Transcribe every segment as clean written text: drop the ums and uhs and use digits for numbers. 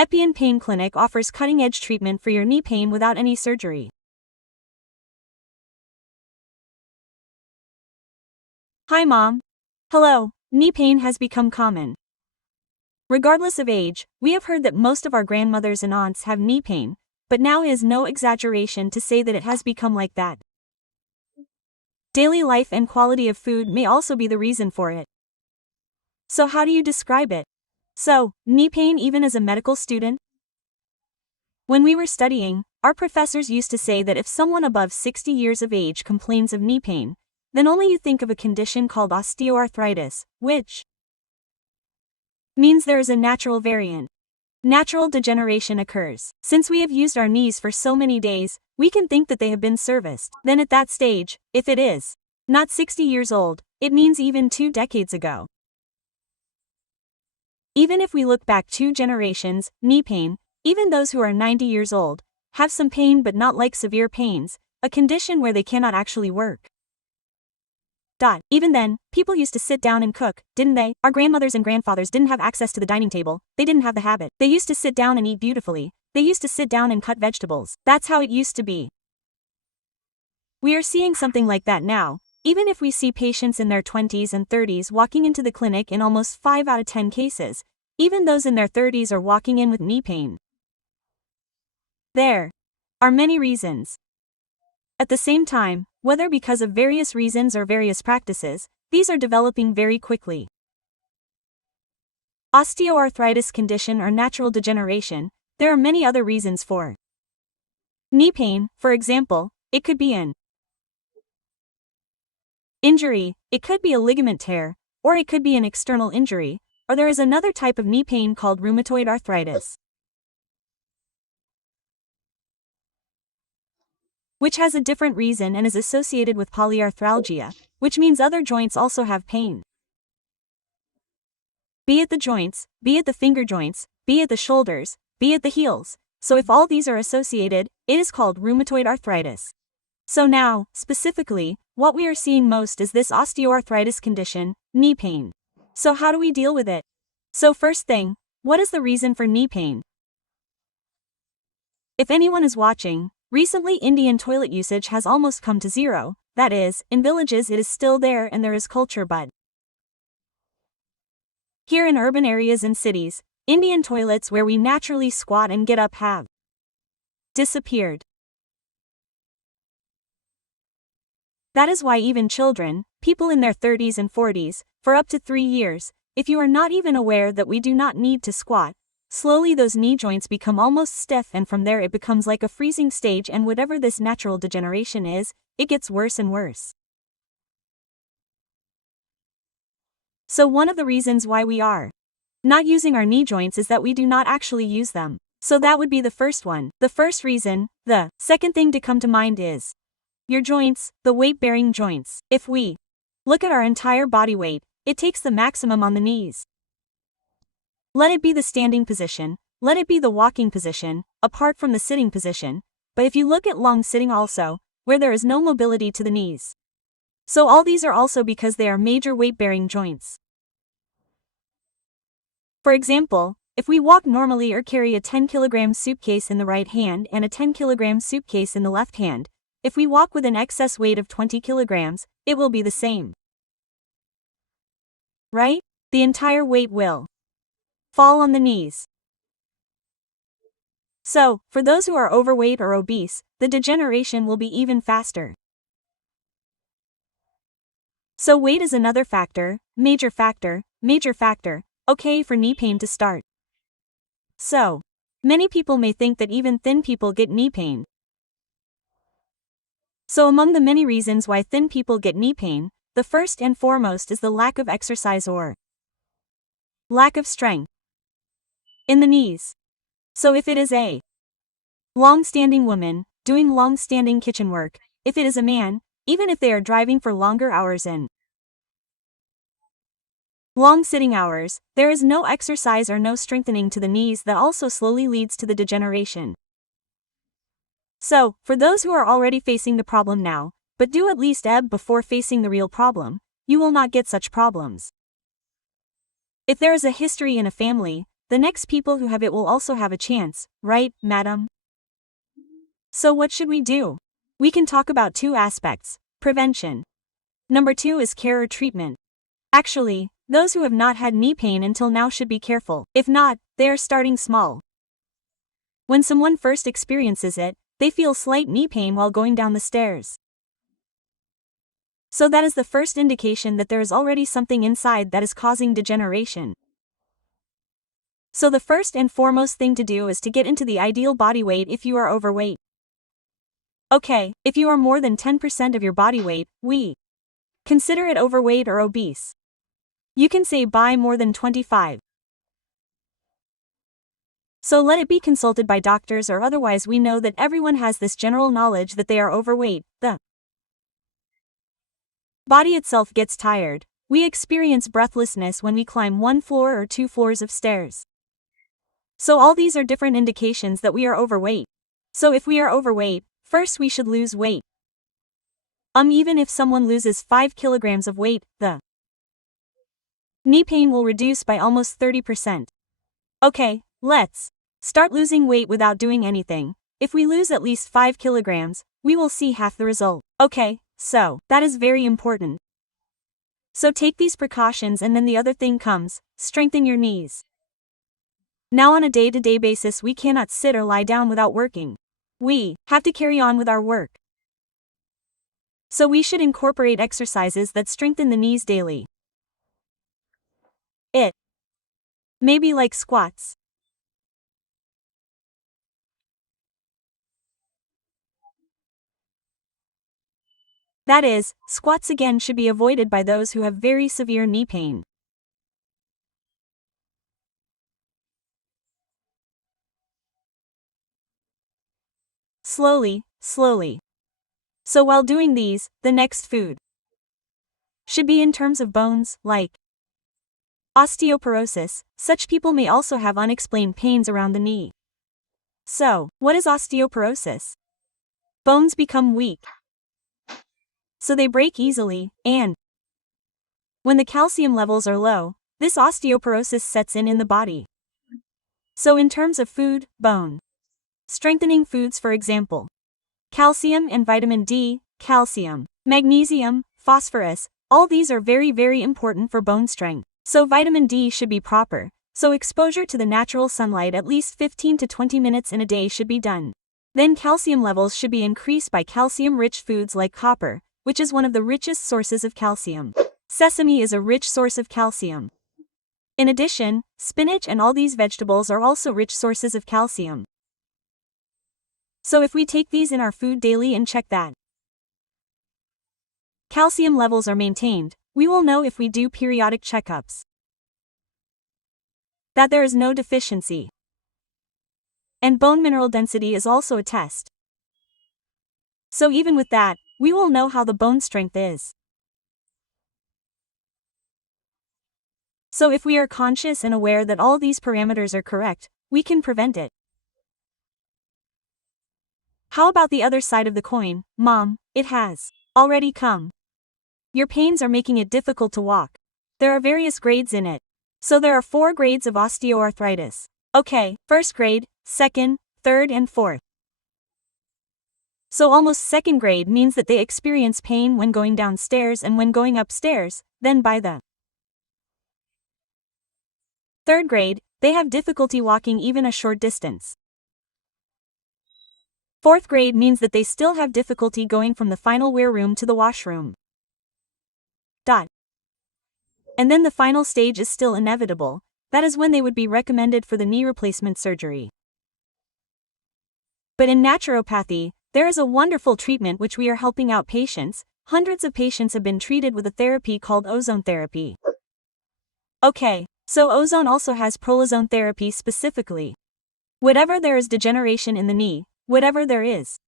Epian Pain Clinic offers cutting-edge treatment for your knee pain without any surgery. Hi Mom. Hello, knee pain has become common. Regardless of age, we have heard that most of our grandmothers and aunts have knee pain, but now it is no exaggeration to say that it has become like that. Daily life and quality of food may also be the reason for it. So how do you describe it? So, knee pain even as a medical student? When we were studying, our professors used to say that if someone above 60 years of age complains of knee pain, then only you think of a condition called osteoarthritis, which means there is a natural variant. Natural degeneration occurs. Since we have used our knees for so many days, we can think that they have been serviced. Then at that stage, if it is not 60 years old, it means even 2 decades ago. Even if we look back 2 generations, knee pain, even those who are 90 years old, have some pain but not like severe pains, a condition where they cannot actually work. Even then, people used to sit down and cook, didn't they? Our grandmothers and grandfathers didn't have access to the dining table, they didn't have the habit. They used to sit down and eat beautifully, they used to sit down and cut vegetables. That's how it used to be. We are seeing something like that now, even if we see patients in their 20s and 30s walking into the clinic in almost 5 out of 10 cases, even those in their 30s are walking in with knee pain. There are many reasons. At the same time, whether because of various reasons or various practices, these are developing very quickly. Osteoarthritis condition or natural degeneration, there are many other reasons for knee pain. For example, it could be an injury, it could be a ligament tear, or it could be an external injury, or there is another type of knee pain called rheumatoid arthritis, which has a different reason and is associated with polyarthralgia, which means other joints also have pain. Be it the joints, be it the finger joints, be it the shoulders, be it the heels. So if all these are associated, it is called rheumatoid arthritis. So now, specifically, what we are seeing most is this osteoarthritis condition, knee pain. So how do we deal with it? So first thing, what is the reason for knee pain? If anyone is watching, recently Indian toilet usage has almost come to zero, that is, in villages it is still there and there is culture, but here in urban areas and cities, Indian toilets where we naturally squat and get up have disappeared. That is why even children, people in their 30s and 40s, for up to 3 years, if you are not even aware that we do not need to squat, slowly those knee joints become almost stiff and from there it becomes like a freezing stage, and whatever this natural degeneration is, it gets worse and worse. So one of the reasons why we are not using our knee joints is that we do not actually use them. So that would be the first one. The first reason. The second thing to come to mind is your joints, the weight-bearing joints. If we look at our entire body weight, it takes the maximum on the knees. Let it be the standing position, let it be the walking position, apart from the sitting position, but if you look at long sitting also, where there is no mobility to the knees. So all these are also because they are major weight-bearing joints. For example, if we walk normally or carry a 10-kilogram suitcase in the right hand and a 10-kilogram suitcase in the left hand, if we walk with an excess weight of 20 kilograms, it will be the same. Right? The entire weight will fall on the knees. So, for those who are overweight or obese, the degeneration will be even faster. So weight is another factor, major factor, okay, for knee pain to start. So, many people may think that even thin people get knee pain. So among the many reasons why thin people get knee pain, the first and foremost is the lack of exercise or lack of strength in the knees. So if it is a long-standing woman, doing long-standing kitchen work, if it is a man, even if they are driving for longer hours and long sitting hours, there is no exercise or no strengthening to the knees that also slowly leads to the degeneration. So, for those who are already facing the problem now, but do at least ebb before facing the real problem, you will not get such problems. If there is a history in a family, the next people who have it will also have a chance, right, madam? So what should we do? We can talk about two aspects: prevention. Number 2 is care or treatment. Actually, those who have not had knee pain until now should be careful. If not, they are starting small. When someone first experiences it, they feel slight knee pain while going down the stairs. So that is the first indication that there is already something inside that is causing degeneration. So the first and foremost thing to do is to get into the ideal body weight if you are overweight. Okay, if you are more than 10% of your body weight, we consider it overweight or obese. You can say by more than 25. So let it be consulted by doctors, or otherwise we know that everyone has this general knowledge that they are overweight. The body itself gets tired. We experience breathlessness when we climb 1 floor or 2 floors of stairs. So all these are different indications that we are overweight. So if we are overweight, first we should lose weight. Even if someone loses 5 kilograms of weight, the knee pain will reduce by almost 30%. Okay, let's start losing weight without doing anything. If we lose at least 5 kilograms, we will see half the result. Okay, so that is very important. So take these precautions, and then the other thing comes: strengthen your knees. Now on a day-to-day basis we cannot sit or lie down without working. We have to carry on with our work. So we should incorporate exercises that strengthen the knees daily. It may be like squats. That is, squats again should be avoided by those who have very severe knee pain. Slowly, slowly. So while doing these, the next food should be in terms of bones, like osteoporosis. Such people may also have unexplained pains around the knee. So, what is osteoporosis? Bones become weak. So they break easily, and when the calcium levels are low, this osteoporosis sets in the body. So in terms of food, bone strengthening foods, for example, calcium and vitamin D, calcium, magnesium, phosphorus, all these are very, very important for bone strength. So vitamin D should be proper. So exposure to the natural sunlight at least 15 to 20 minutes in a day should be done. Then calcium levels should be increased by calcium-rich foods like copper, which is one of the richest sources of calcium. Sesame is a rich source of calcium. In addition, spinach and all these vegetables are also rich sources of calcium. So if we take these in our food daily and check that calcium levels are maintained, we will know if we do periodic checkups that there is no deficiency. And bone mineral density is also a test. So even with that, we will know how the bone strength is. So if we are conscious and aware that all these parameters are correct, we can prevent it. How about the other side of the coin, Mom? It has already come. Your pains are making it difficult to walk. There are various grades in it. So there are 4 grades of osteoarthritis. Okay, first grade, second, third and fourth. So almost second grade means that they experience pain when going downstairs and when going upstairs, then by the third grade, they have difficulty walking even a short distance. Fourth grade means that they still have difficulty going from the final wear room to the washroom. And then the final stage is still inevitable. That is when they would be recommended for the knee replacement surgery. But in naturopathy, there is a wonderful treatment which we are helping out patients. Hundreds of patients have been treated with a therapy called ozone therapy. Okay, so ozone also has prolozone therapy specifically. Whatever there is degeneration in the knee, whatever there is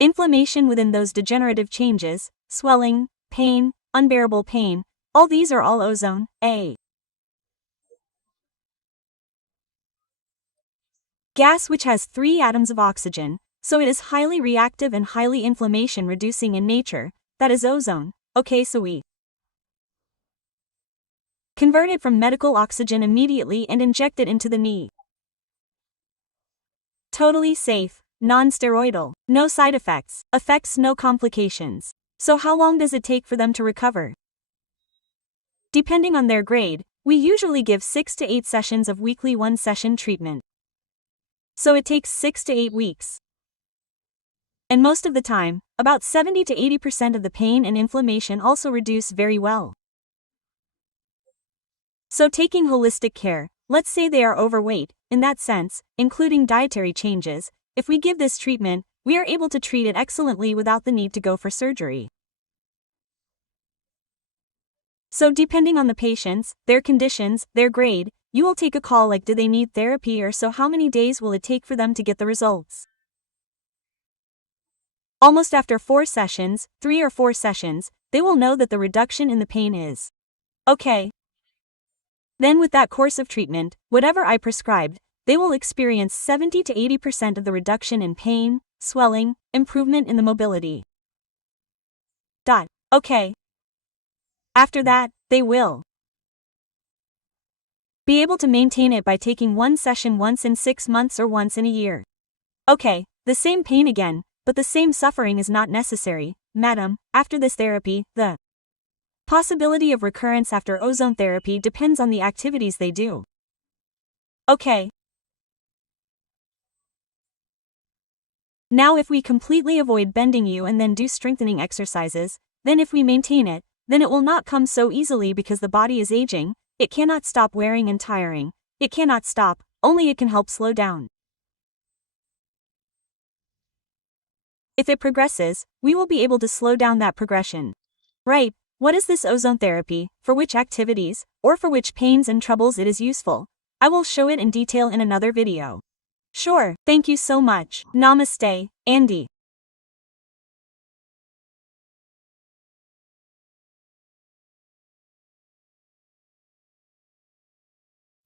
inflammation within those degenerative changes, swelling, pain, unbearable pain, all these are all ozone, a gas which has 3 atoms of oxygen, so it is highly reactive and highly inflammation reducing in nature. That is ozone. Okay, so we Convert it from medical oxygen immediately and inject it into the knee. Totally safe, non-steroidal, no side effects, no complications. So how long does it take for them to recover? Depending on their grade, we usually give 6 to 8 sessions of weekly 1-session treatment. So it takes 6 to 8 weeks. And most of the time, about 70 to 80% of the pain and inflammation also reduce very well. So taking holistic care, let's say they are overweight, in that sense, including dietary changes, if we give this treatment, we are able to treat it excellently without the need to go for surgery. So depending on the patients, their conditions, their grade, you will take a call like do they need therapy or so how many days will it take for them to get the results. Almost after 4 sessions, 3 or 4 sessions, they will know that the reduction in the pain is okay. Then with that course of treatment, whatever I prescribed, they will experience 70 to 80% of the reduction in pain, swelling, improvement in the mobility. Okay. After that, they will be able to maintain it by taking 1 session once in 6 months or once in a year. Okay, the same pain again, but the same suffering is not necessary, madam. After this therapy, the possibility of recurrence after ozone therapy depends on the activities they do. Okay. Now if we completely avoid bending you and then do strengthening exercises, then if we maintain it, then it will not come so easily because the body is aging, it cannot stop wearing and tiring, it cannot stop, only it can help slow down. If it progresses, we will be able to slow down that progression. Right, what is this ozone therapy, for which activities, or for which pains and troubles it is useful? I will show it in detail in another video. Sure, thank you so much. Namaste, Andy.